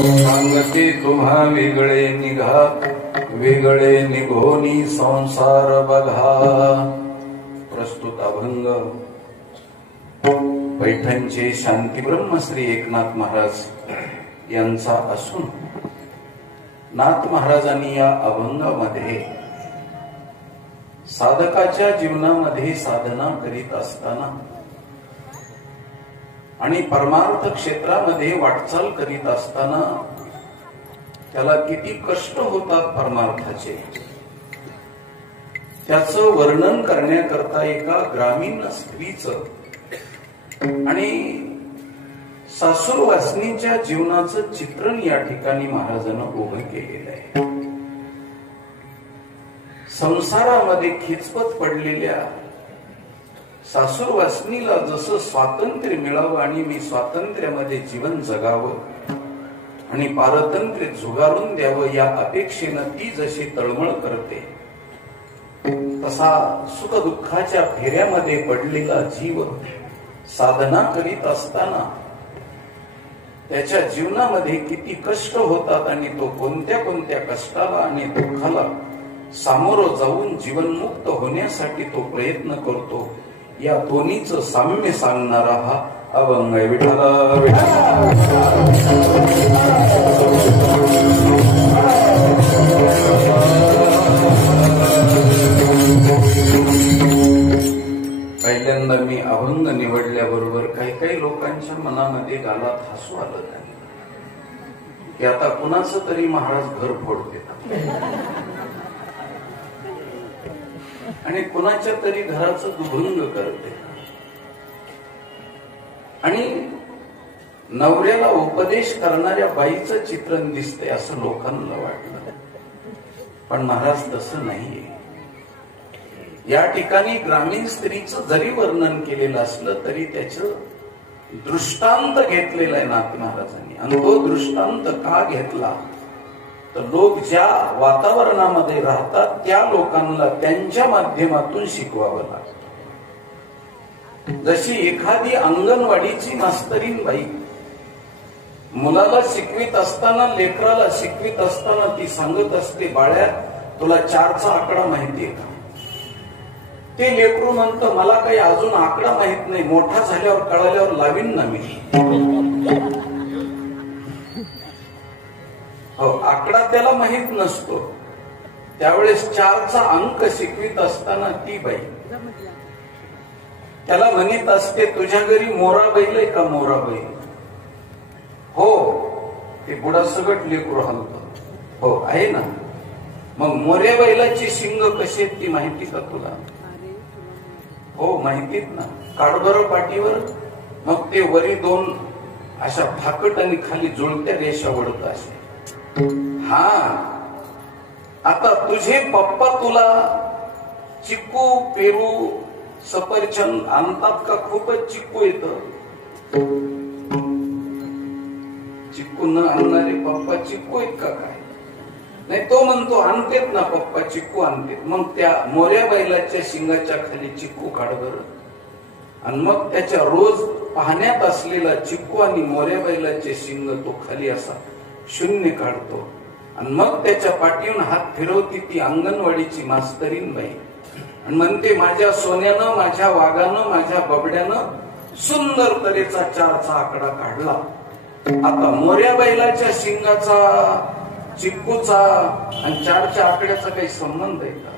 सांगते तुम्हा वेगळे निघा, वेगळे निघोनी संसार बघा. प्रस्तुत अभंग पैठणचे शांतीब्रह्म श्री एकनाथ महाराज यांचा असून नाथ महाराजांनी या अभंगामध्ये साधकाच्या जीवनामध्ये साधना करीत असताना आणि परमार्थ क्षेत्रामध्ये वाटचाल करीत असताना त्याला किती कष्ट होतात परमार्थाचे, त्याचं वर्णन करण्याकरता एका ग्रामीण स्त्रीचं आणि सासूरवासनीच्या जीवनाचं चित्रण या ठिकाणी महाराजांना उभं केलेलं आहे. संसारामध्ये खिचपत पडलेल्या सासूरवासनीला जसं स्वातंत्र्य मिळावं आणि मी स्वातंत्र्यामध्ये जीवन जगावं आणि पारतंत्र्य झुगारून द्यावं या अपेक्षेनं ती जशी तळमळ करते, तसा सुख दुःखाच्या फेऱ्यामध्ये पडलेला जीव साधना करीत असताना त्याच्या जीवनामध्ये किती कष्ट होतात आणि तो कोणत्या कोणत्या कष्टाला आणि दुःखाला सामोरं जाऊन जीवनमुक्त होण्यासाठी तो प्रयत्न करतो, या दोन्हीचं साम्य सांगणारा हा अभंग आहे. विठ्ठला पहिल्यांदा मी अभंग निवडल्याबरोबर काही काही लोकांच्या मनामध्ये गालात हसू आलं नाही की आता कुणाचं तरी महाराज घर फोडते आणि कुणाच्या तरी घराचं दुभंग करते आणि नवऱ्याला उपदेश करणाऱ्या बाईचं चित्रण दिसते असं लोकांना वाटलं. पण महाराज तसं नाहीये. या ठिकाणी ग्रामीण स्त्रीचं जरी वर्णन केलेलं असलं तरी त्याचं दृष्टांत घेतलेला आहे नाथ महाराजांनी. आणि तो दृष्टांत का घेतला तर लोक ज्या वातावरणामध्ये राहतात त्या लोकांना त्यांच्या माध्यमातून शिकवावं लागतं. जशी एखादी अंगणवाडीची मास्तरीन बाई मुलाला शिकवित असताना, लेकराला शिकवित असताना ती सांगत असते, बाळ्या तुला 4चा आकडा माहितीये का? ते लेकरू म्हणतं मला काही अजून आकडा माहित नाही, मोठा झाल्यावर कळाल्यावर लावीन ना मी. हो, आकडा त्याला माहित नसतो. त्यावेळेस 4चा अंक शिकवित असताना ती बाई त्याला म्हणत असते, तुझ्या घरी मोरा बैल आहे का? मोरा बैल? हो. ते बुडा सगट लेकरू हलतो. हो आहे ना. मग मोऱ्या बैलाची शिंग कशी आहेत ती माहिती का तुला? हो माहितीत ना. काडबर पाठीवर मग ते वरी 2 अशा फाकट आणि खाली जुळत्या रेषा वडत असे. हा, आता तुझे पप्पा तुला चिक्कू, पेरू, सफरचंद आणतात का? खूपच चिक्कू येत. चिक्कू न आणणारे पप्पा चिक्कू आहेत का काय? नाही, तो म्हणतो आणतेत ना पप्पा, चिक्कू आणतेत. मग त्या मोऱ्या बैलाच्या शिंगाच्या खाली चिक्कू काढ बरं. आणि मग त्याच्या रोज पाहण्यात असलेला चिक्कू आणि मोऱ्या बैलाचे शिंग तो खाली असा शून्य काढतो आणि मग त्याच्या पाठीवरून हात फिरवती ती अंगणवाडीची मास्तरीन बाई आणि म्हणते, माझ्या सोन्यानं, माझ्या वाघानं, माझ्या बबड्यानं सुंदर तऱ्हेचा 4चा आकडा काढला. आता मोऱ्या बैलाच्या शिंगाचा, चिक्कूचा आणि 4च्या आकड्याचा काही संबंध आहे का?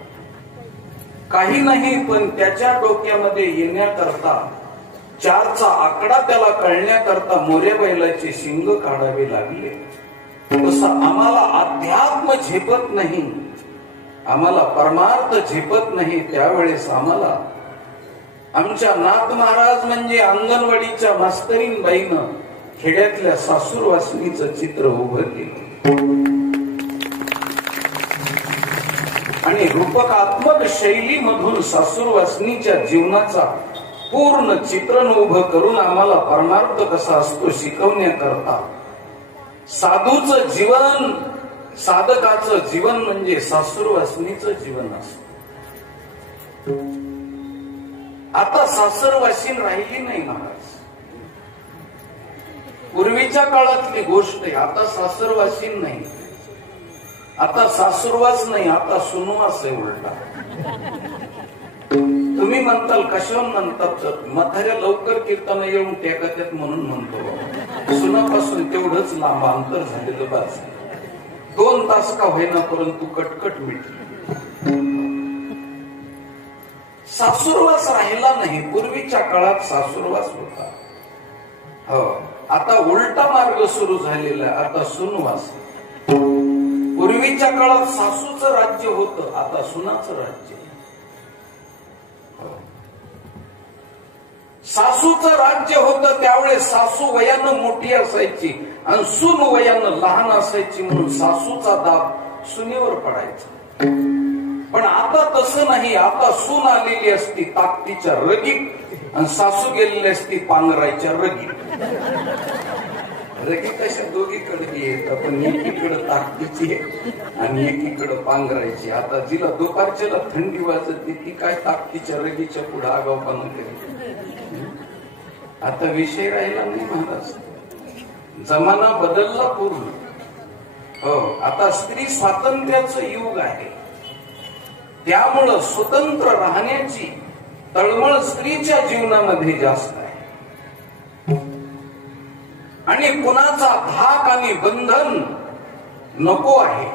काही नाही. पण त्याच्या डोक्यामध्ये येण्याकरता 4चा आकडा त्याला कळण्याकरता मोऱ्या बैलाचे शिंग काढावे लागले. तसं आम्हाला अध्यात्म झेपत नाही, आम्हाला परमार्थ झेपत नाही. त्यावेळेस आम्हाला आमच्या नाथ महाराज म्हणजे अंगणवाडीच्या मास्तरीन बाईनं खेड्यातल्या सासूरवासनीचं चित्र उभं केलं आणि रूपकात्मक शैलीमधून सासूरवासनीच्या जीवनाचा पूर्ण चित्रण उभं करून आम्हाला परमार्थ कसा असतो शिकवण्याकरता साधूचं जीवन, साधकाचं जीवन म्हणजे सासूरवासनीचं जीवन असतं. आता सासरवासीन राहिली नाही महाराज. पूर्वीच्या काळातली गोष्ट आहे. आता सासरवासी नाही, आता सासुरवास नाही, आता सुनवास आहे उलटा. तुम्ही म्हणताल कशावर म्हणतात, म्हाताऱ्या लवकर कीर्तन येऊन टेकत्यात म्हणून म्हणतो. सुनापासून तेवढंच लांब अंतर झालेलं बास. 2 तास का होईना परंतु कटकट मिटली. सासुरवास राहिला नाही. पूर्वीच्या काळात सासुरवास होता. हो, आता उलटा मार्ग सुरू झालेला, आता सुनवास. पूर्वीच्या काळात सासूचं राज्य होतं, आता सुनाचं राज्य. सासूचं राज्य होतं त्यावेळेस सासू वयानं मोठी असायची आणि सून वयानं लहान असायची, म्हणून सासूचा दाब सुनेवर पडायचा. पण आता तसं नाही. आता सून आलेली असती ताकदीच्या रगीत आणि सासू गेलेली असती पांघरायच्या रगीत. रगी कशा दोघीकडे येतात, पण एकीकडे ताकदीची आणि एकीकडे पांघरायची. आता जिला दुपारच्याला थंडी वाजते ती काय ताकदीच्या रगीच्या पुढे आगाऊपणा करेल. आता विषय राहिला नाही महाराज. जमाना बदलला पूर्ण. हो, आता स्त्री स्वातंत्र्याचं युग आहे. त्यामुळं स्वतंत्र राहण्याची तळमळ स्त्रीच्या जीवनामध्ये जास्त आहे. आणि कुणाचा धाक आणि बंधन नको आहे.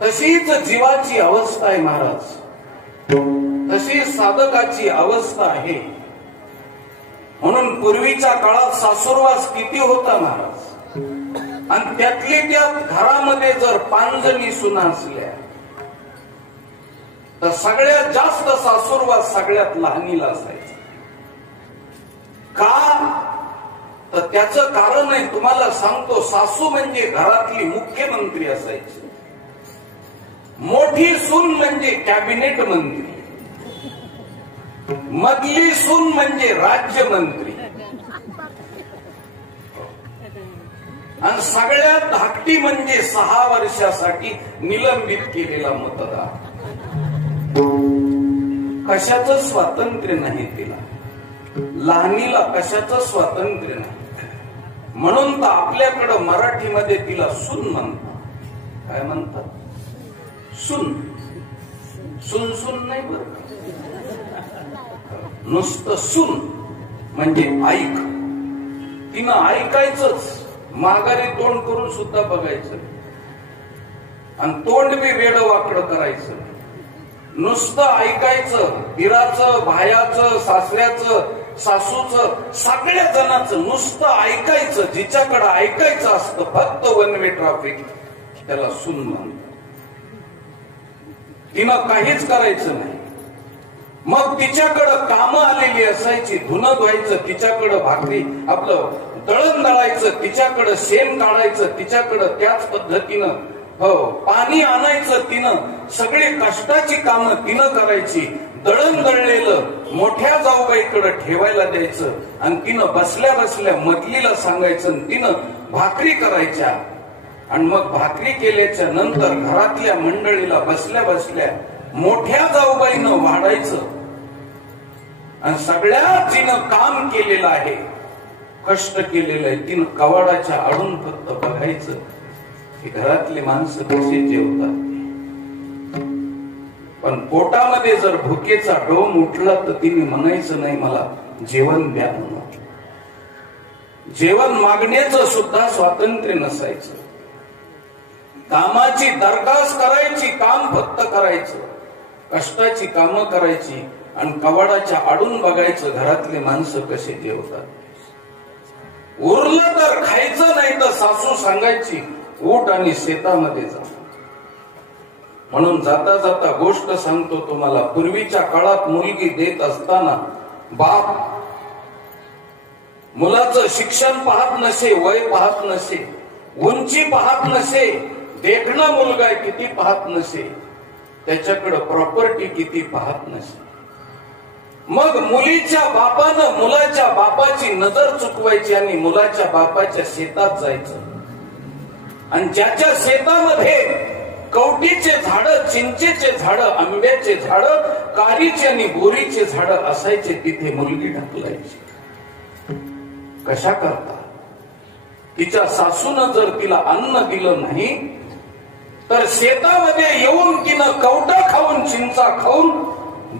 तशीच जीवाची अवस्था आहे महाराज. तशी साधकाची अवस्था आहे. म्हणून पूर्वीच्या काळात सासुरवास किती होता महाराज. आणि त्यातली त्यात घरामध्ये जर 5 जणी सुना असल्या तर सगळ्यात जास्त सासुरवास सगळ्यात लहानीला असायचा. का तर त्याचं कारण आहे तुम्हाला सांगतो. सासू म्हणजे घरातली मुख्यमंत्री असायची. मोठी सून म्हणजे कॅबिनेट मंत्री, मधली सून म्हणजे राज्यमंत्री, आणि सगळ्यात धाकटी म्हणजे 6 वर्षासाठी निलंबित केलेला मतदार. कशाचं स्वातंत्र्य नाही तिला, लहानीला कशाचं स्वातंत्र्य नाही. म्हणून तर आपल्याकडं मराठीमध्ये तिला सून म्हणतात. काय म्हणतात? सून. सून सून नाही बरं, नुसतं सून म्हणजे ऐक. तिनं ऐकायचंच, माघारी तोंड करून सुद्धा बघायचं आणि तोंड बी वेडं वाकडं करायचं. नुसतं ऐकायचं. दिराचं, भायाचं, सासऱ्याचं, सासूचं, सगळ्या जणांचं नुसतं ऐकायचं. जिच्याकडे ऐकायचं असतं फक्त वन वे ट्रॅफिक, त्याला सून म्हणतात. तिनं काहीच करायचं नाही. मग तिच्याकडं कामं आलेली असायची. धुणं धुवायचं तिच्याकडं, भाकरी आपलं दळण दळायचं तिच्याकडं, शेण काढायचं तिच्याकडं, त्याच पद्धतीनं हो पाणी आणायचं तिनं. सगळी कष्टाची कामं तिनं करायची. दळण दळलेलं मोठ्या जाऊबाईकडे ठेवायला द्यायचं आणि तिनं बसल्या बसल्या मधलीला सांगायचं, तिनं भाकरी करायच्या. आणि मग भाकरी केल्याच्या नंतर घरातल्या मंडळीला बसल्या बसल्या मोठ्या जाऊबाईनं वाढायचं. आणि सगळ्यात जिनं काम केलेलं आहे, कष्ट केलेलं आहे, तिनं कवाडाच्या आडून फक्त बघायचं की घरातली माणसं कशी जेवतात. पण पोटामध्ये जर भुकेचा डोम उठला तर तिने म्हणायचं नाही मला जेवण द्या म्हणून. जेवण मागण्याचं सुद्धा स्वातंत्र्य नसायचं. कामाची दरखास्त करायची, काम फक्त करायचं, कष्टाची कामं करायची आणि कवाडाच्या आडून बघायचं घरातले माणसं कसे जेवतात. उरलं तर खायचं, नाही तर सासू सांगायची उठ आणि शेतामध्ये जा. म्हणून जाता जाता गोष्ट सांगतो तुम्हाला. पूर्वीच्या काळात मुलगी देत असताना बाप मुलाचं शिक्षण पाहत नसे, वय पाहत नसे, उंची पाहत नसे, देखणं मुलगा किती पाहत नसे, त्याच्याकडे प्रॉपर्टी किती पाहत नसे. मग मुलीच्या बापानं मुलाच्या बापाची नजर चुकवायची आणि मुलाच्या बापाच्या शेतात जायचं. आणि ज्याच्या शेतामध्ये कवटीचे झाड, चिंचेचे झाड, आंब्याचे झाड, कारीचे आणि बोरीचे झाड असायचे तिथे मुलगी ढकलायची. कशा करता? तिच्या सासूनं जर तिला अन्न दिलं नाही तर शेतामध्ये येऊन तिनं कवटा खाऊन, चिंचा खाऊन,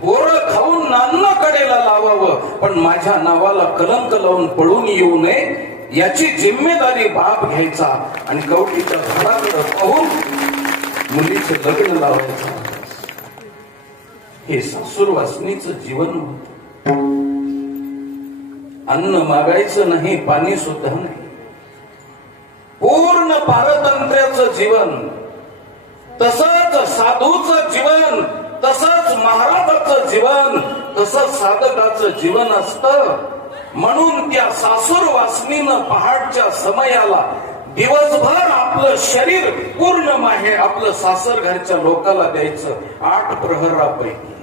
बोर खाऊन नान्न कडेला लावावं, पण माझ्या नावाला कलंक लावून पळून येऊ नये याची जिम्मेदारी बाप घ्यायचा आणि कवटीच्या झाडाकडे पाहून मुलीचे लग्न लावायचं. हे सासूरवासनीचं जीवन होत. अन्न मागायचं नाही, पाणी सुद्धा नाही. पूर्ण पारतंत्र्याचं जीवन, तसंच साधूचं जीवन, तसंच महाराजाचं जीवन, तसंच साधकाचं जीवन असतं. म्हणून त्या सासूरवासनीनं पहाटच्या समयाला दिवसभर आपलं शरीर पूर्ण माहे आपलं सासर घरच्या लोकाला द्यायचं. 8 प्रहरापैकी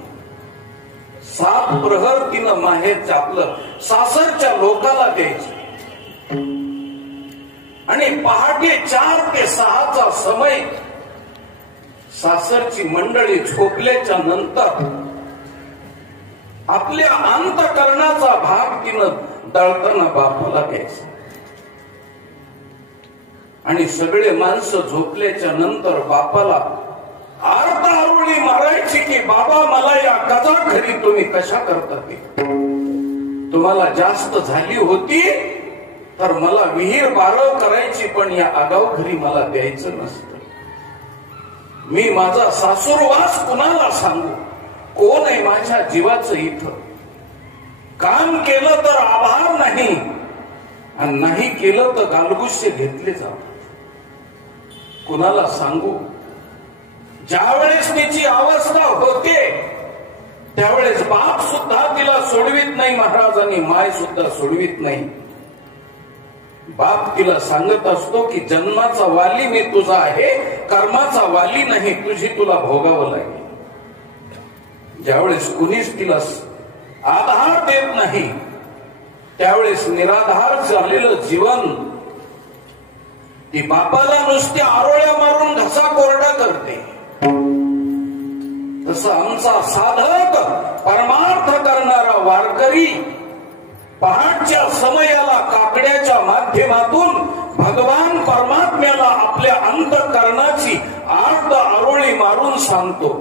7 प्रहर तिनं माहेरच्या आपलं सासरच्या लोकाला द्यायचं. आणि पहाटे 4 ते 6चा समय सासरची मंडळी झोपल्याच्या नंतर आपल्या अंतकरणाचा भाग तिनं दळताना बापाला द्यायचा. आणि सगळे माणसं झोपल्याच्या नंतर बापाला आरडाओरडी मारायची की बाबा मला या कजा खरी तुम्ही कशा करता ते, तुम्हाला जास्त झाली होती तर मला विहीर बारव करायची, पण या आगाऊ घरी मला द्यायचं नसतं. मी माझा सासूरवास कुणाला सांगू? कोण आहे माझ्या जीवाचं इथं? काम केलं तर आभार नाही आणि नाही केलं तर गालगुस्से घेतले जातात. कुणाला सांगू? ज्यावेळेस तिची अवस्था होते त्यावेळेस बाप सुद्धा तिला सोडवीत नाही महाराज, आणि माय सुद्धा सोडवीत नाही. बाप तिला सांगत असतो की जन्माचा वाली मी तुझा आहे, कर्माचा वाली नाही, तुझी तुला भोगावं लागेल. ज्यावेळेस कुणीच तिला आधार देत नाही त्यावेळेस निराधार झालेलं जीवन ती बापाला नुसत्या आरोळ्या मारून घसा कोरडा करते. तसं आमचा साधक परमार्थ करणारा वारकरी पहाटच्या समयाला काकड्याच्या माध्यमातून भगवान परमात्म्याला आपल्या अंतःकरणाची आर्त आरोळी मारून सांगतो.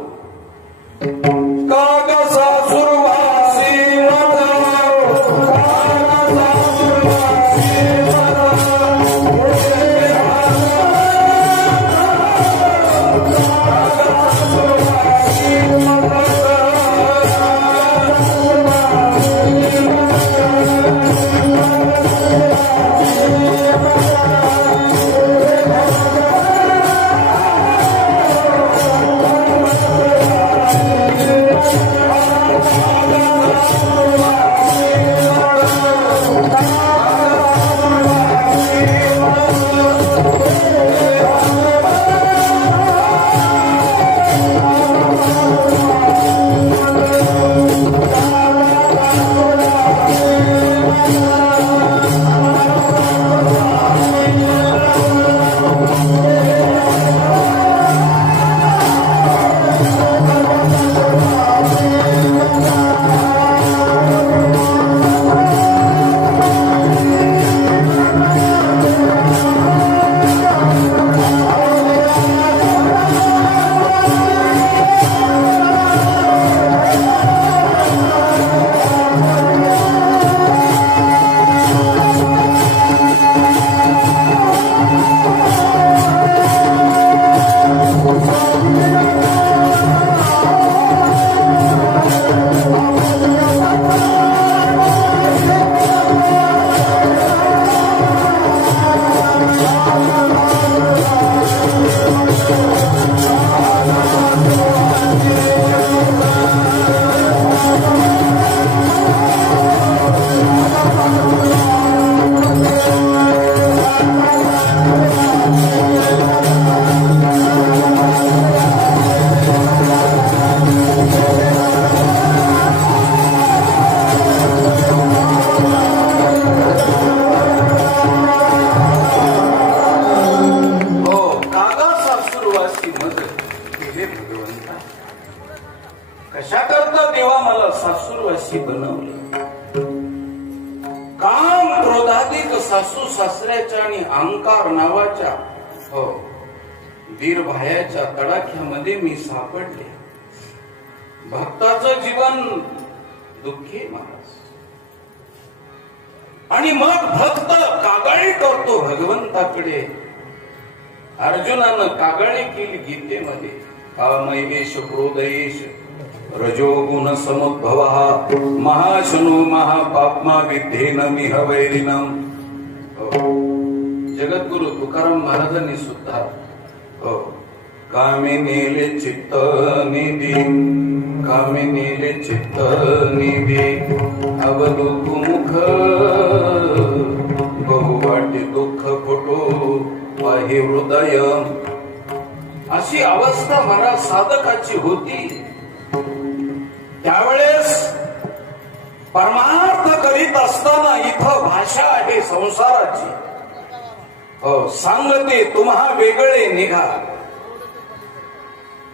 नावाच्या वीरभायाच्या तडाख्यामध्ये मी सापडले. भक्ताचं जीवन दुःखी महाराज. आणि मग भक्त कागाळी करतो भगवंताकडे. अर्जुनानं कागाळी केली गीतेमध्ये. कामैवेश क्रोधयेश रजोगुण समुद्भव महाशनो महापाप्मा विद्धेन मिह वैरिणम. जगद्गुरु तुकाराम महाराजांनी सुद्धा कामे नेले चित्त निधी, कामे नेले चित्त निधी, अवलोकु मुख बहुवाटे दुःख फोटो पाहि हृदय. अशी अवस्था मला साधकाची होती. त्यावेळेस परमार्थ करीत असताना इथं भाषा आहे संसाराची. सांगते तुम्हा वेगळे निघा.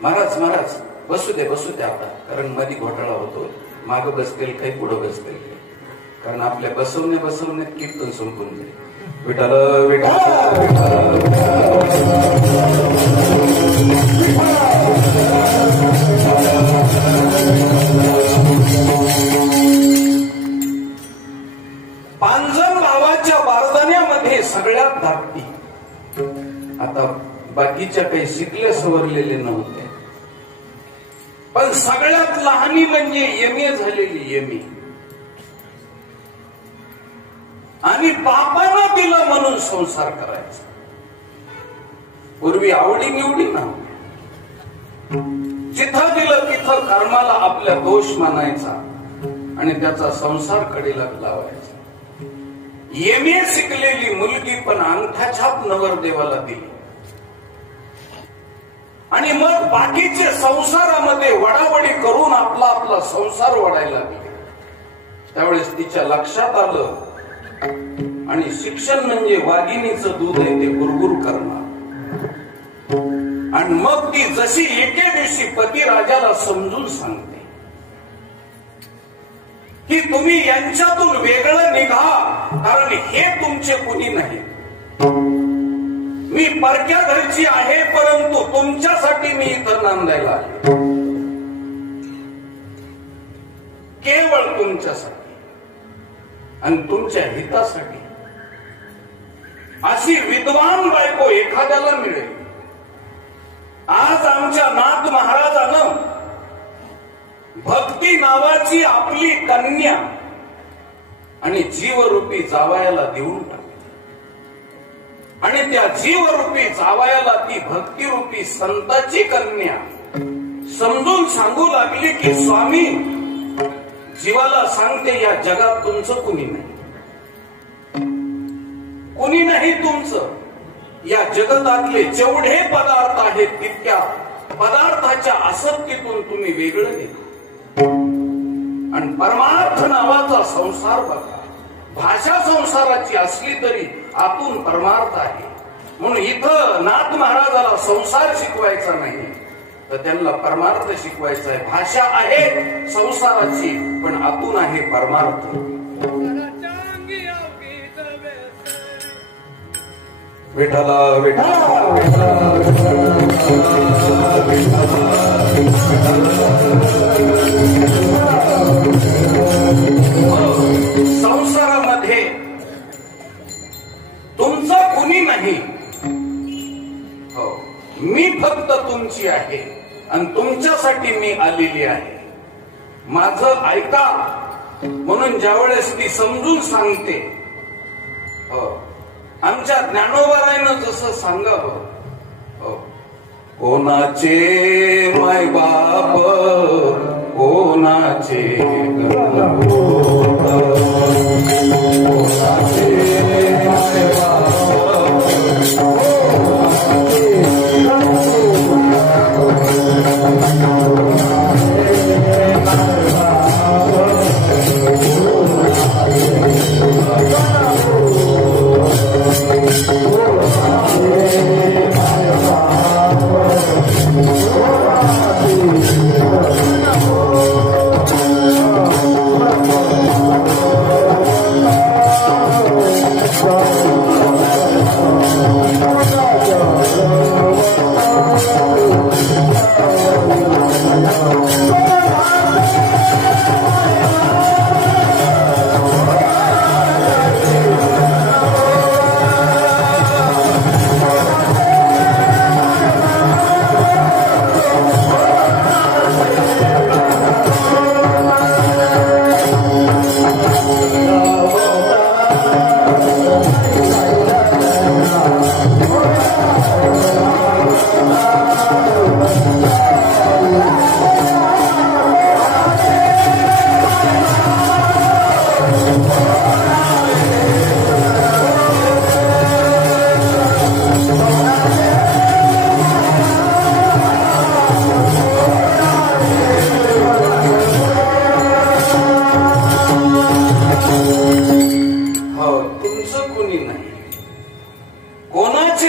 महाराज महाराज बसू दे आता, कारण मध्ये घोटाळा होतो. माग बसतील काही, पुढे बसतील काही, कारण आपल्या बसवण्यात कीर्तन संपून जाईल. विठाल विठाल पांजम भावाच्या बारदाण्यामध्ये सगळ्यात धाकटी. आता बाकीच्या काही शिकले सवरलेले नव्हते, पण सगळ्यात लहानी म्हणजे एमए झालेली एमए. आणि बापानं दिलं म्हणून संसार करायचा. पूर्वी आवडी निवडी ना, जिथं दिलं तिथं कर्माला आपल्या दोष मानायचा आणि त्याचा संसार कडेला लावायचा. एमए शिकलेली मुलगी पण अंगठाछाप नवरदेवाला दिली. आणि मग बाकीचे संसारामध्ये वडावडी करून आपला आपला संसार वडायला लागले. त्यावेळेस तिच्या लक्षात आलं, आणि शिक्षण म्हणजे वाघिणीचं दूध आहे ते गुरगुर करणार. आणि मग ती जशी एके दिवशी पती राजाला समजून सांगते की तुम्ही यांच्यातून वेगळं निघा, कारण हे तुमचे कुणी नाही. मी परक्या घरची आहे, परंतु तुमच्यासाठी मी इथं नांदायला आले, केवळ तुमच्यासाठी आणि तुमच्या हितासाठी. अशी विद्वान बायको एखाद्याला मिळेल. आज आमच्या नाथ महाराजानं भक्ती नावाची आपली कन्या आणि जीवरूपी जावयाला देऊन टाकली. आणि त्या जीवरूपी जावयाला ती भक्तिरूपी संताची कन्या समजून सांगू लागली की स्वामी, जीवाला सांगते या जगात तुमचं कुणी नाही, कुणी नाही तुमचं. या जगतातले जेवढे पदार्थ आहेत तितक्या पदार्थाच्या आसक्तीतून तुम्ही वेगळं नाही. आणि परमार्थ नावाचा संसार बघा. भाषा संसाराची असली तरी आतून परमार्थ आहे. म्हणून इथं नाथ महाराजाला संसार शिकवायचा नाही, तर त्यांना परमार्थ शिकवायचा आहे. भाषा आहे संसाराची, पण आतून आहे परमार्थ. विठाला विठाला संसारामध्ये तुमचं कुणी नाही. हो, मी फक्त तुमची आहे आणि तुमच्यासाठी मी आलेली आहे. माझं ऐका. म्हणून ज्यावेळेस ती समजून सांगते, आमच्या ज्ञानोबरायनं जसं सांगावं, कोणाचे माय बाप कोणाचे गणगोत, कोणाचे माय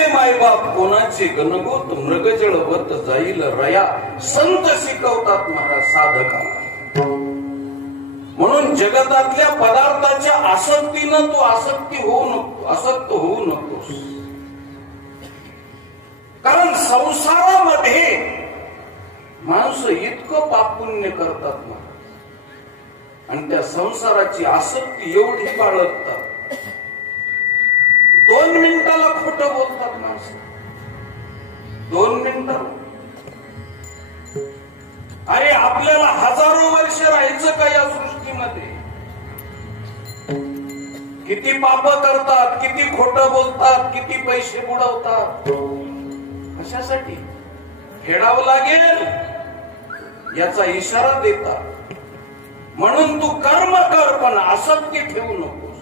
मायबाप कोणाचे गणगोत मृगजळवत जाईल रया संत शिकवतात महाराज साधकाला. म्हणून जगतातल्या पदार्थाच्या आसक्तीनं तू आसक्त होऊ नकोस. कारण संसारामध्ये माणसं इतकं पापपुण्य करतात महाराज आणि त्या संसाराची आसक्ती एवढी बाळगतात. 2 मिनिटाला खोटं बोलतात माणसं. 2 मिनिटाला. अरे आपल्याला हजारो वर्ष राहायचं का या सृष्टीमध्ये? किती पाप करतात, किती खोटं बोलतात, किती पैसे बुडवतात. कशासाठी? फेडावं लागेल याचा इशारा देतात. म्हणून तू कर्म कर पण आसक्ती ठेवू नकोस.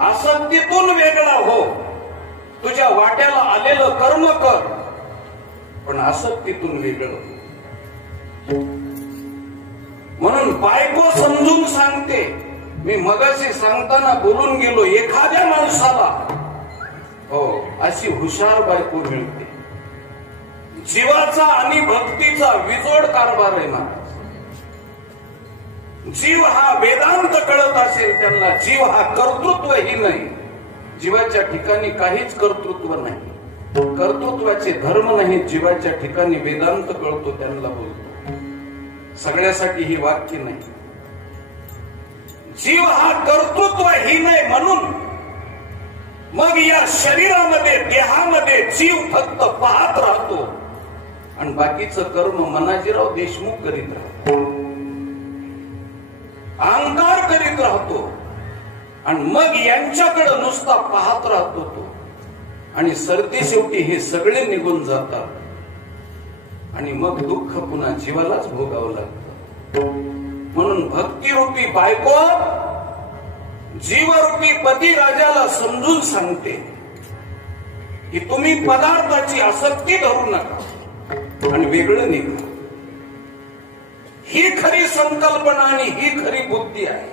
आसक्तीतून वेगळा हो. तुझ्या वाट्याला आलेलं कर्म कर पण आसक्तीतून वेगळं हो. म्हणून बायको समजून सांगते. मी मगाशी सांगताना बोलून गेलो, एखाद्या माणसाला हो अशी हुशार बायको मिळते. जीवाचा आणि भक्तीचा विजोड कारभार आहे महाराज. जीव हा वेदांत कळत असेल त्यांना जीव हा कर्तृत्वही नाही. जीवाच्या ठिकाणी काहीच कर्तृत्व नाही. कर्तृत्वाचे धर्म नाही. जीवाच्या ठिकाणी वेदांत कळतो त्यांना बोलतो. सगळ्यासाठी ही वाक्य नाही. जीव हा कर्तृत्वही नाही. म्हणून मग या शरीरामध्ये देहामध्ये जीव फक्त पाहत राहतो आणि बाकीचं कर्म मनाजीराव देशमुख करीत राहतो. अहंकार करीत राहतो आणि मग यांच्याकडे नुसता पाहत राहतो तो. आणि सरते शेवटी हे सगळे निघून जातात आणि मग दुःख पुन्हा जीवालाच भोगावं लागतं. म्हणून भक्तिरूपी बायको जीवरूपी पती राजाला समजून सांगते की तुम्ही पदार्थाची आसक्ती धरू नका आणि वेगळं निघा. ही खरी संकल्पना आणि ही खरी बुद्धी आहे.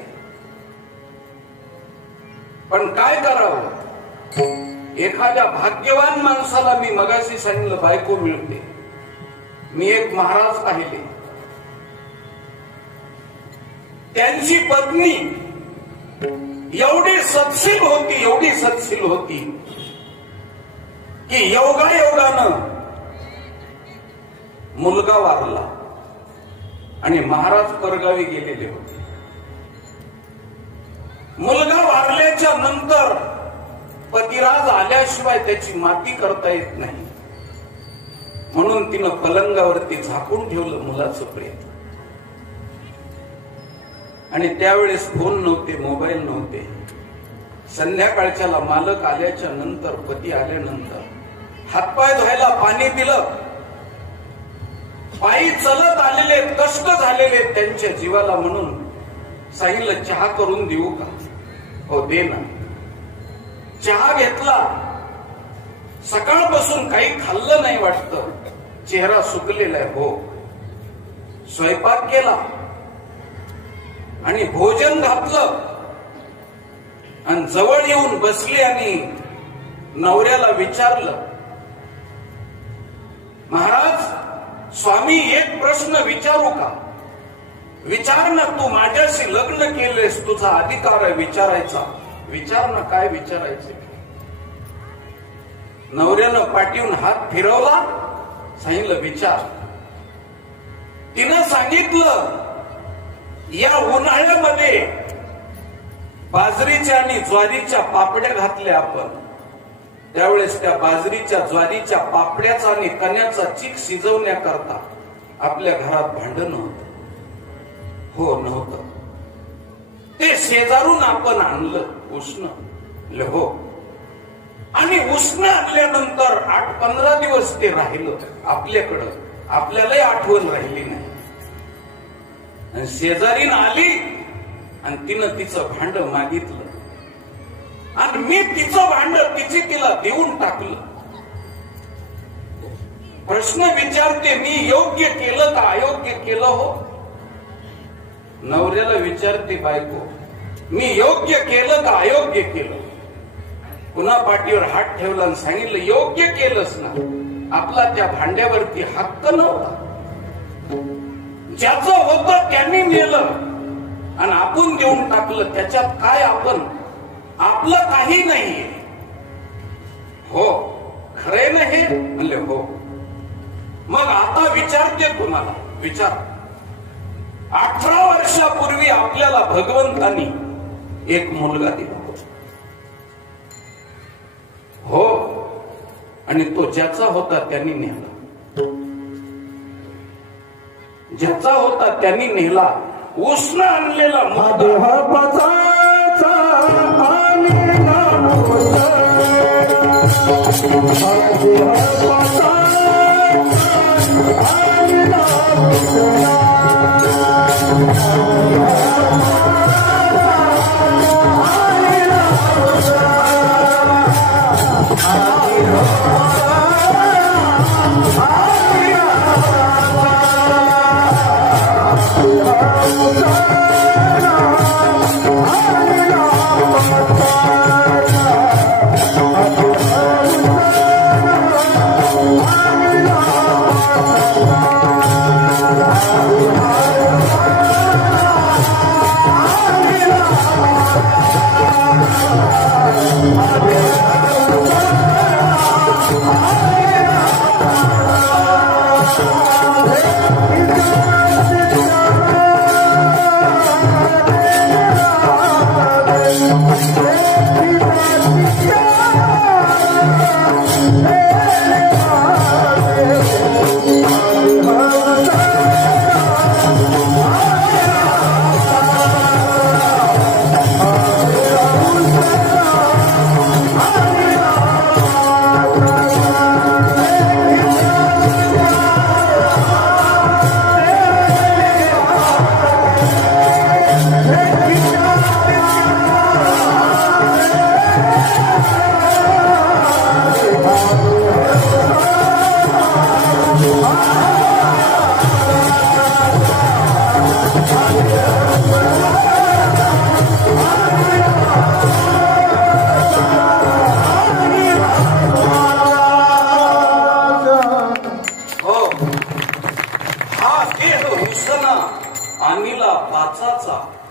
पण काय करावं? एखाद्या भाग्यवान माणसाला मी मगाशी सांगितलं बायको मिळते. मी एक महाराज पाहिले. त्यांची पत्नी एवढी सत्शील होती की योगायोगानं मुलगा वारला आणि महाराज परगावी गेलेले होते. मुलगा वारल्याच्या नंतर पतिराज आल्याशिवाय त्याची माती करता येत नाही. म्हणून तिनं पलंगावरती झाकून ठेवलं मुलाचं प्रेत. आणि त्यावेळेस फोन नव्हते, मोबाईल नव्हते. संध्याकाळच्याला मालक आल्याच्या नंतर, पती आल्यानंतर हातपाय धुवायला पाणी दिलं. पायी चलत आलेले, कष्ट झालेले त्यांच्या जीवाला, म्हणून सांगितलं चहा करून देऊ का? हो दे ना. चहा घेतला. सकाळपासून काही खाल्लं नाही वाटतं. चेहरा सुकलेला आहे. हो. स्वयंपाक केला आणि भोजन घातलं आणि जवळ येऊन बसली आणि नवऱ्याला विचारलं, महाराज स्वामी एक प्रश्न विचारू का? विचार ना. तू माझ्याशी लग्न केलेस, तुझा अधिकार आहे विचारायचा. विचार ना. काय विचारायचं? नवऱ्यानं पाठीवून हात फिरवला. सांगितलं विचार. तिनं सांगितलं, या उन्हाळ्यामध्ये बाजरीच्या आणि ज्वारीच्या पापड्या घातल्या आपण. त्यावेळेस त्या बाजरीच्या ज्वारीच्या पापड्याचा आणि कण्याचा चीक शिजवण्याकरता आपल्या घरात भांडण होतं. हो नव्हतं. ते शेजारून आपण आणलं उष्ण. हो. आणि उष्ण आणल्यानंतर 8-15 दिवस ते राहिलं आपल्याकडं. आपल्यालाही आठवण राहिली नाही. आणि शेजारीन आली आणि तिनं तिचं भांड मागितलं आणि मी तिचं भांड तिला देऊन टाकलं. प्रश्न विचारते, मी योग्य केलं का अयोग्य केलं? हो. नवऱ्याला विचारते बायको, मी योग्य केलं का अयोग्य केलं? पुन्हा पाठीवर हात ठेवला आणि सांगितलं, योग्य केलंस ना, आपला त्या भांड्यावरती हक्क नव्हता. ज्याचं होतं त्यांनी नेलं आणि आपण देऊन टाकलं. त्याच्यात काय आपण, आपलं काही नाहीये. हो खरे ना हे? म्हणले हो. मग आता विचारते तुम्हाला, विचार. 18 वर्षापूर्वी आपल्याला भगवंतानी एक मुलगा दिला. हो, आणि तो ज्याचा होता त्यांनी नेला. ज्याचा होता त्यांनी नेला. उष्ण आणलेला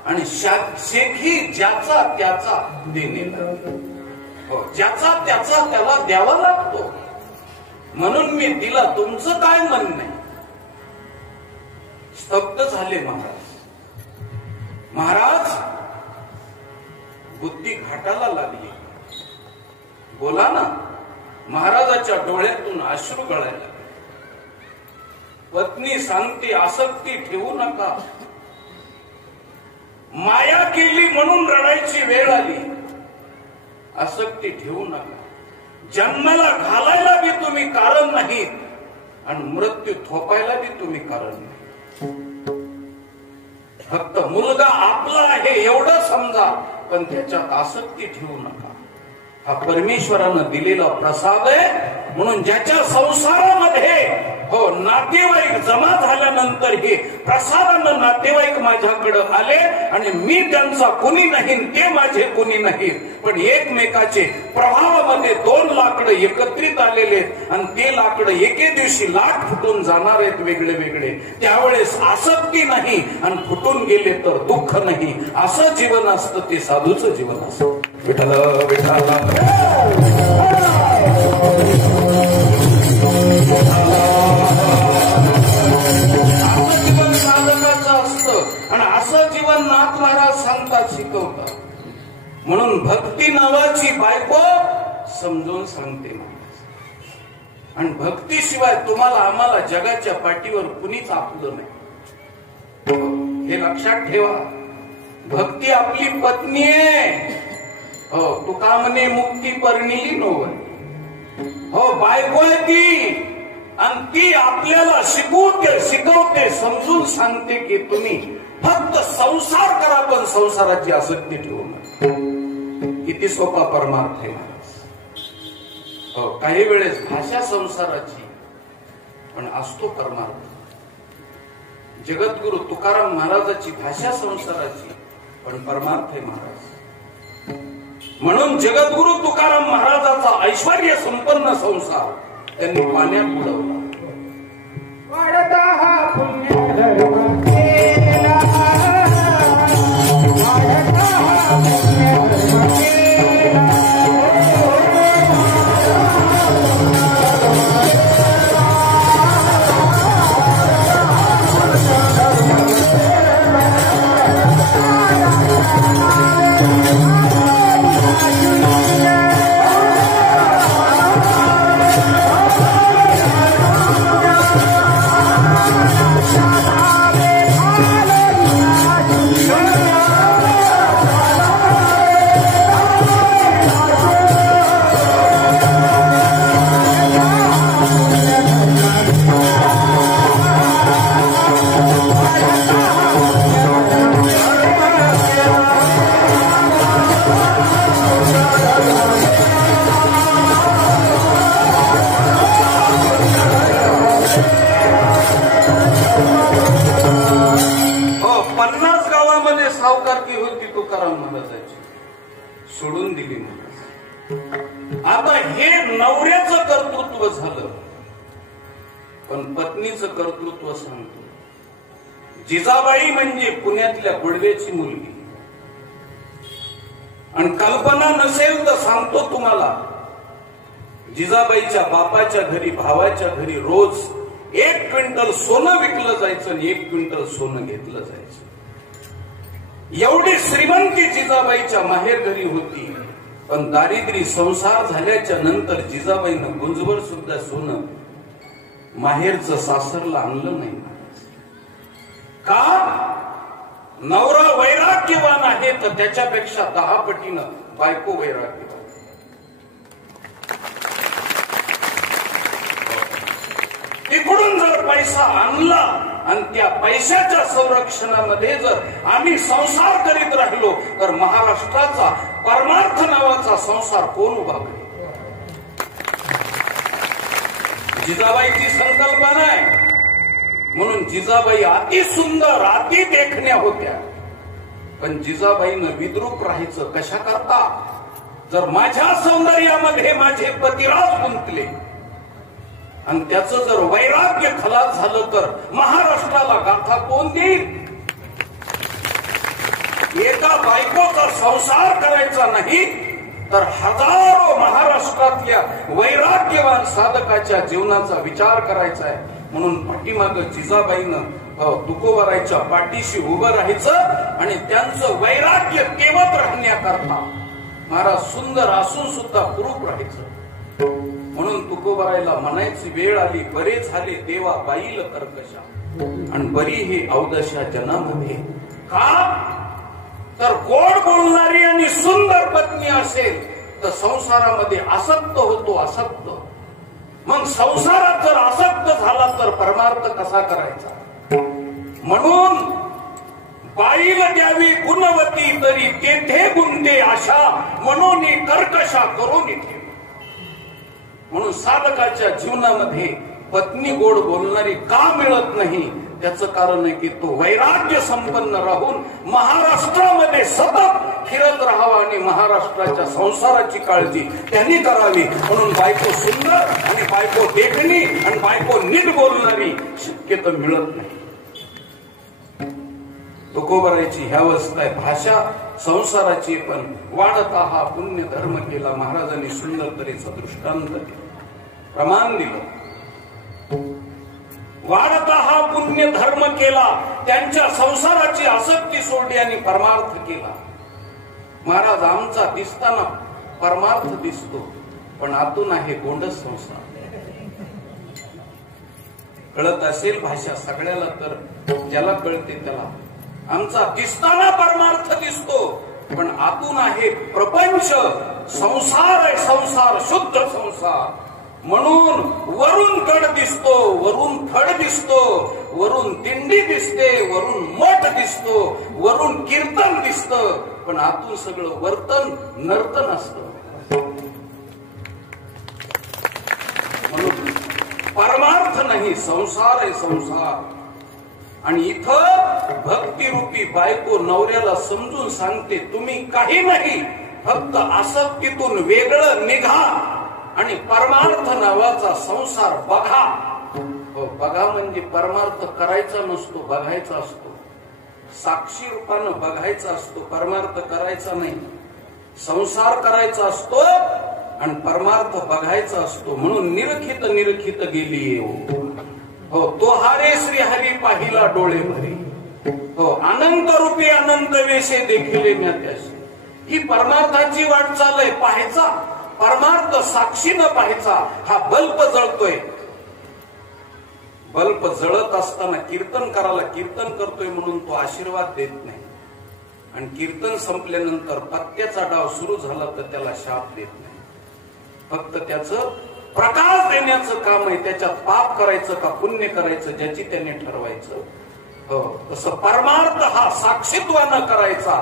आणि शेखी ज्याचा त्याचा देणे. ज्याचा त्याचा त्याला द्यावा लागतो. म्हणून मी दिला. तुमचं काय म्हणणं आहे? स्तब्ध झाले महाराज. महाराज बुद्धी घाटाला लागली. बोला ना. महाराजाच्या डोळ्यातून अश्रू गळायला. पत्नी सांगते, आसक्ती ठेवू नका. माया केली म्हणून रडायची वेळ आली. आसक्ती ठेवू नका. जन्माला घालायला बी तुम्ही कारण नाहीत आणि मृत्यू थोपायला बी तुम्ही कारण नाही. फक्त मुलगा आपला आहे एवढं समजा, पण त्याच्यात आसक्ती ठेवू नका. हा परमेश्वरानं दिलेला प्रसाद आहे. म्हणून ज्याच्या संसारामध्ये नातेवाईक जमा झाल्यानंतर हे प्रसादानं नातेवाईक माझ्याकडे आले आणि मी त्यांचा कुणी नाही, ते माझे कुणी नाही, पण एकमेकाचे प्रभावामध्ये 2 लाकडं एकत्रित आलेले आणि ते लाकडं एके दिवशी लाट फुटून जाणार आहेत वेगळे वेगळे. त्यावेळेस आसक्ती नाही आणि फुटून गेले तर दुःख नाही. असं जीवन असतं ते साधूचं जीवन असतं. विठ्ठल विठ्ठल जीवन साधकाचं असतं आणि असं जीवन नाथ महाराज सांगतात, शिकवतात. म्हणून भक्ती नावाची बायको समजून सांगते महाराज. आणि भक्तीशिवाय तुम्हाला आम्हाला जगाच्या पाठीवर कुणीच आपलं नाही. हे लक्षात ठेवा. भक्ती आपली पत्नी आहे. तुका म्हणे मुक्ती परणी नोवन. बायको आहे ती. आणि ती आपल्याला शिकवते, समजून सांगते की तुम्ही फक्त संसार करा, पण संसाराची आसक्ती ठेवू नका. किती सोपा परमार्थ आहे महाराज. काही वेळेस भाषा संसाराची पण असतो परमार्थ. जगद्गुरु तुकाराम महाराजाची भाषा संसाराची पण परमार्थ आहे महाराज. म्हणून जगद्गुरु तुकाराम महाराजाचा ऐश्वर्य संपन्न संसार त्यांनी पाण्यात बुडवला. वाढता हा पुण्य धर्म केला, वाढता हा पुण्य धर्म केला. सोडून दिली महाराज. आता हे नवऱ्याचं कर्तृत्व झालं, पण पत्नीचं कर्तृत्व सांगतो. जिजाबाई म्हणजे पुण्यातल्या बडव्याची मुलगी. आणि कल्पना नसेल तर सांगतो तुम्हाला, जिजाबाईच्या बापाच्या घरी भावाच्या घरी रोज 1 क्विंटल सोनं विकलं जायचं आणि 1 क्विंटल सोनं घेतलं जायचं. एवढी श्रीमंती जिजाबाईच्या माहेर घरी होती. पण दारिद्र्य संसार झाल्याच्या नंतर जिजाबाईनं गुंजभर सुद्धा सोनं माहेरचं सासरला आणलं नाही. का? नवरा वैराग्यवान आहे तर त्याच्यापेक्षा 10 पटीनं बायको वैराग्यवान. तिकडून जर पैसा आणला आणि त्या पैशाच्या संरक्षणामध्ये जर आम्ही संसार करीत राहिलो तर महाराष्ट्राचा परमार्थ नावाचा संसार कोण उभा करेल? जिजाबाईची संकल्पना आहे. म्हणून जिजाबाई अति सुंदर अति देखण्या होत्या. पण जिजाबाईनं विद्रूप राहायचं कशा करता? जर माझ्या सौंदर्यामध्ये माझे पतिराज गुंतले आणि त्याचं जर वैराग्य खलास झालं तर महाराष्ट्राला गाथा कोण देईल? एका बायकोचा संसार करायचा नाही तर हजारो महाराष्ट्रातल्या वैराग्यवान साधकाच्या जीवनाचा विचार करायचा आहे. म्हणून पाठीमाग जिजाबाईनं तुकोबारायच्या पाठीशी उभं राहायचं आणि त्यांचं वैराग्य तेवत राहण्याकरता महाराज सुंदर असून सुद्धा कुरूप राहायचं. म्हणून तुकोबारायला म्हणायची वेळ आली, बरे झाले देवा बाईल कर्कशा आणि बरी हे अवदशा जनामध्ये. का? तर गोड बोलणारी आणि सुंदर पत्नी असेल तर संसारामध्ये आसक्त होतो. आसक्त मग संसारात जर आसक्त झाला तर परमार्थ कसा करायचा? म्हणून बाईल द्यावी गुणवती तरी तेथे गुंते आशा म्हणून कर्कशा करून ठेव. म्हणून साधकाच्या जीवनामध्ये पत्नी गोड बोलणारी का मिळत नाही? त्याचं कारण आहे की तो वैराग्य संपन्न राहून महाराष्ट्रामध्ये सतत फिरत राहावा आणि महाराष्ट्राच्या संसाराची काळजी त्यांनी करावी. म्हणून बायको सुंदर आणि बायको देखणी आणि बायको नीट बोलणारी शक्यतो मिळत नाही. तुकोबारायची ह्या अवस्था आहे. भाषा संसाराची पण वाढता हा पुण्य धर्म केला. महाराजांनी सुंदर तऱ्हेचा दृष्टांत दिला, प्रमाण दिलं. वाढता हा पुण्य धर्म केला, त्यांच्या संसाराची आसक्ती सोडली आणि परमार्थ केला. महाराज आमचा दिसताना परमार्थ दिसतो पण आतून आहे गोंडस संसार. कळत असेल भाषा सगळ्याला तर ज्याला कळते त्याला. आमचा दिसताना परमार्थ दिसतो पण आतून आहे प्रपंच संसार आहे. संसार शुद्ध संसार. म्हणून वरून गड दिसतो, वरून फड दिसतो, वरून दिंडी दिसते, वरून मठ दिसतो, वरून कीर्तन दिसतं पण आतून सगळं वर्तन नर्तन असतं. म्हणून परमार्थ नाही, संसार आहे संसार. आणि इथं भक्तिरूपी बायको नवऱ्याला समजून सांगते तुम्ही काही नाही फक्त आसक्तीतून वेगळं निघा आणि परमार्थ नावाचा संसार बघा. हो, बघा म्हणजे परमार्थ करायचा नसतो, बघायचा असतो. साक्षी रूपानं बघायचा असतो, परमार्थ करायचा नाही. संसार करायचा असतो आणि परमार्थ बघायचा असतो. म्हणून निरखित निरखित गेली येऊ. हो, तो हारे श्री हरी पाहिला डोळे भरी. हो, अनंत रूपी अनंत वेशे देखिले म्या त्याशी. ही परमार्थाची वाटचाल आहे. पाहायचा परमार्थ साक्षीनं पाहायचा. हा बल्ब जळतोय. बल्ब जळत असताना कीर्तन करायला कीर्तन करतोय म्हणून तो आशीर्वाद देत नाही. आणि कीर्तन संपल्यानंतर पत्त्याचा डाव सुरू झाला तर त्याला शाप देत नाही. फक्त त्याचं प्रकाश देण्याचं काम आहे. त्याच्यात पाप करायचं का पुण्य करायचं ज्याची त्याने ठरवायचं. हो, तसं परमार्थ हा साक्षीत्वानं करायचा.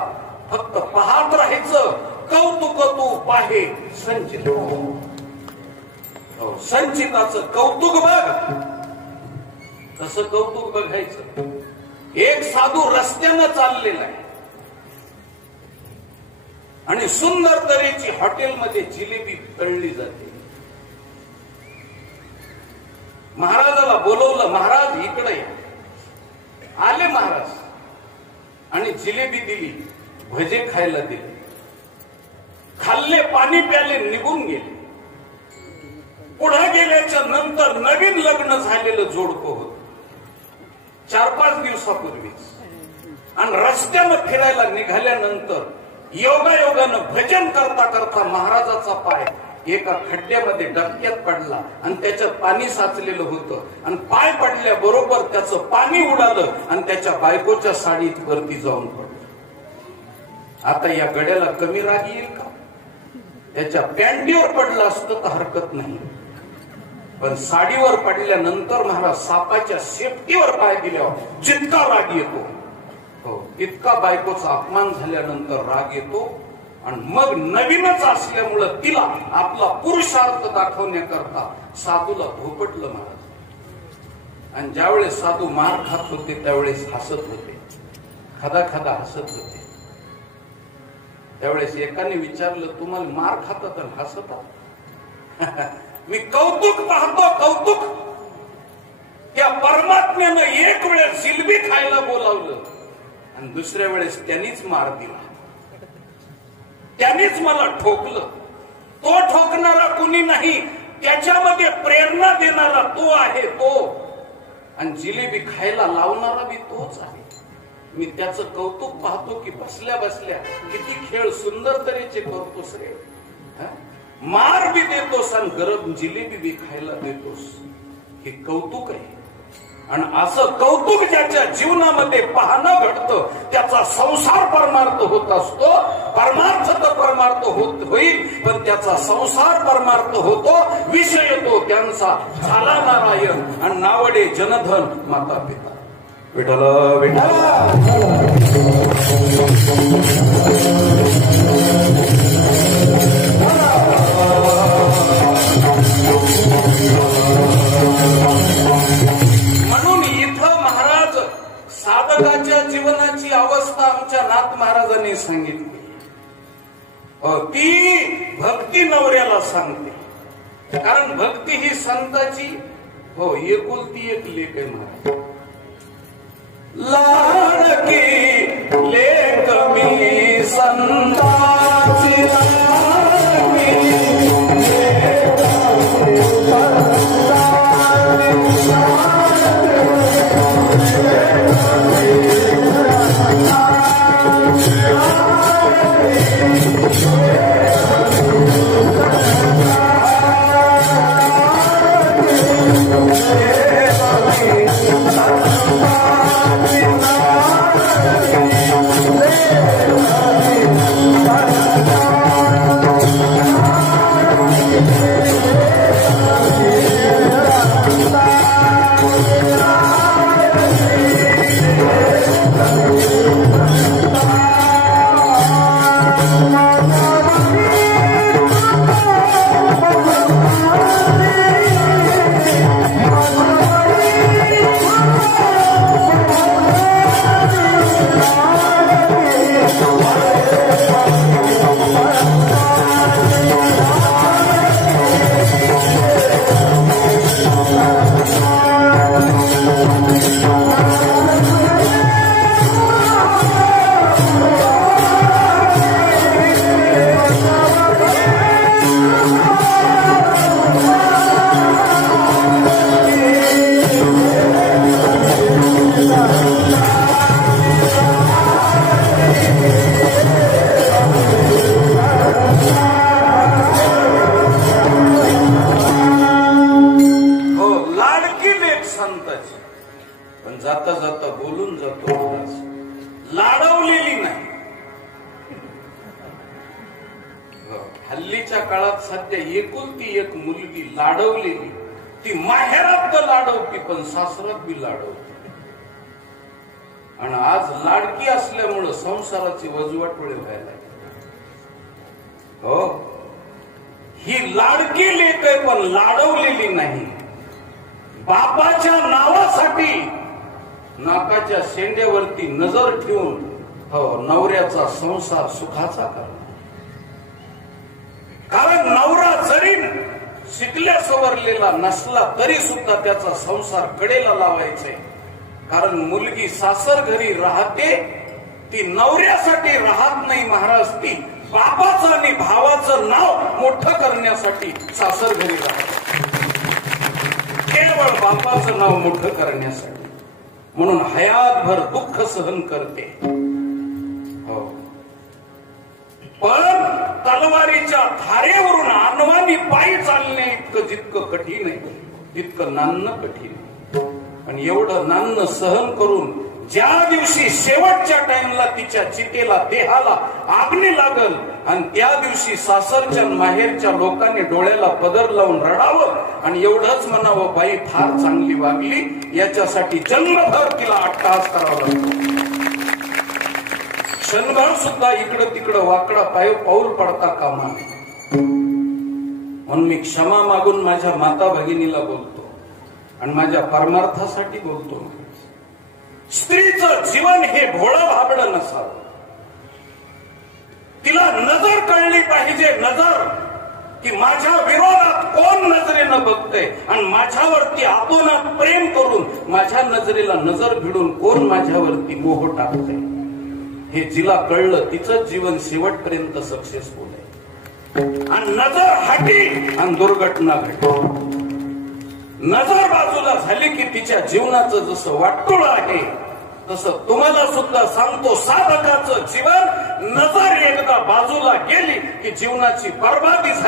फक्त पाहत राहायचं. कौतुक तू पाहे संचित. हो, संचिताचं कौतुक बघ. तसं कौतुक बघायचं. एक साधू रस्त्यानं चाललेला आहे आणि सुंदर तऱ्हेची हॉटेलमध्ये जिलेबी तळली जाते. महाराजाला बोलवलं. महाराज इकडे या. आले महाराज आणि जिलेबी दिली, भजे खायला दिले, खाल्ले, पाणी प्याले, निघून गेले. पुढे गेल्याच्या नंतर नवीन लग्न झालेलं जोडपं होत 4-5 दिवसापूर्वीच. आणि रस्त्यानं फिरायला निघाल्यानंतर योगायोगानं भजन करता करता महाराजाचा पाय एका खड्ड्यामध्ये डबक्यात पडला आणि त्याच्यात पाणी साचलेलं होतं. आणि पाय पडल्याबरोबर त्याचं पाणी उडालं आणि त्याच्या बायकोच्या साडीत वरती जाऊन पडलं. आता या गड्याला कमी राग येईल का? त्याच्या पॅन्टीवर पडलं असतं तर हरकत नाही, पण साडीवर पडल्यानंतर महाराज सापाच्या शेपटीवर पाय दिल्यावर जितका राग येतो, हो तितका बायकोचा अपमान झाल्यानंतर राग येतो. आणि मग नवीनच असल्यामुळं तिला आपला पुरुषार्थ दाखवण्याकरता साधूला भोपटलं महाराज. आणि ज्यावेळेस साधू मार खात होते त्यावेळेस हसत होते, खदा खदा हसत होते. त्यावेळेस एकाने विचारलं, तुम्हाला मार खातात आणि हसतात? मी कौतुक पाहतो, कौतुक. त्या परमात्म्यानं एक वेळेस जिलबी खायला बोलावलं आणि दुसऱ्या वेळेस त्यांनीच मार दिला, त्यांनीच मला ठोकलं. तो ठोकणारा कुणी नाही, त्याच्यामध्ये प्रेरणा देणारा तो आहे तो. आणि जिलेबी खायला लावणारा बी तोच आहे. मी त्याचं कौतुक पाहतो की बसल्या बसल्या किती खेळ सुंदर तऱ्हेचे करतोस रे. मार बी देतोस आणि गरम जिलेबी बी खायला देतोस. हे कौतुक आहे. आणि असं कौतुक ज्याच्या जीवनामध्ये पाहणं घडतं त्याचा संसार परमार्थ होत असतो. परमार्थ तर परमार्थ होईल, पण त्याचा संसार परमार्थ होतो. विषय तो त्यांचा झाला नारायण आणि नावडे जनधन माता पिता. विठ्ठल विठ्ठल. म्हणून इथं महाराज साधकाच्या जीवनाची अवस्था आमच्या नाथ महाराजांनी सांगितली. ती भक्ती नवऱ्याला सांगते, कारण भक्ती ही संताची हो एकुलती एक लेक आहे महाराज. लाडकी लेक मी संताची पण जाता जाता बोलून जातो महाराज, लाडवलेली नाही. हल्लीच्या काळात सध्या एकुलती एक मुलगी लाडवलेली, ती माहेरात तर लाडवती पण सासरात बी लाडवती. आणि आज लाडकी असल्यामुळं संसाराची वजवटवळे व्हायला लागली. हो, ही लाडकी लेक आहे पण लाडवलेली नाही. बापाच्या नावासाठी नाकाच्या शेंड्यावरती नजर ठेवून नवऱ्याचा संसार सुखाचा करणं. कारण नवरा जरी शिकल्या सवरलेला नसला तरी सुद्धा त्याचा संसार कडेला लावायचे. कारण मुलगी सासर घरी राहते, ती नवऱ्यासाठी राहत नाही महाराज, ती बापाचं आणि भावाचं नाव मोठं करण्यासाठी सासर घरी राहते, केवळ बापाचं नाव मोठं करण्यासाठी. म्हणून हयातभर दुःख सहन करते. हो, पण तलवारीच्या धारेवरून अनवानी पायी चालणे इतकं जितकं कठीण आहे तितकं नांदणं कठीण आहे. आणि एवढं नांदणं सहन करून ज्या दिवशी शेवटच्या टाइमला तिच्या चितेला देहाला आग्नी लागल आणि त्या दिवशी सासरच्या माहेरच्या लोकांनी डोळ्याला पदर लावून रडावं आणि एवढंच म्हणावं, बाई फार चांगली वागली, याच्यासाठी जन्मभर तिला अट्टहास करावा लागतो. क्षणभर सुद्धा इकडं तिकडं वाकडा पाऊल पडता कामा नये. म्हणून मी क्षमा मागून माझ्या माता भगिनीला बोलतो आणि माझ्या परमार्थासाठी बोलतो. स्त्रीचं जीवन हे भोळं भाबडं नसावं. तिला नजर कळली पाहिजे, नजर, की माझ्या विरोधात कोण नजरेनं बघतंय आणि माझ्यावरती आतोनात प्रेम करून माझ्या नजरेला नजर भिडून कोण माझ्यावरती मोह टाकतंय. हे जिला कळलं तिचं जीवन शेवटपर्यंत सक्सेसफुल आहे. आणि नजर हटी आणि दुर्घटना घडली. नजर बाजूला झाली की तिच्या जीवनाचं जसं वाटोळ आहे तसं तुम्हाला सुद्धा सांगतो, साधकाचं जीवन नजर एकदा बाजूला गेली की जीवनाची बर्बादी झाली.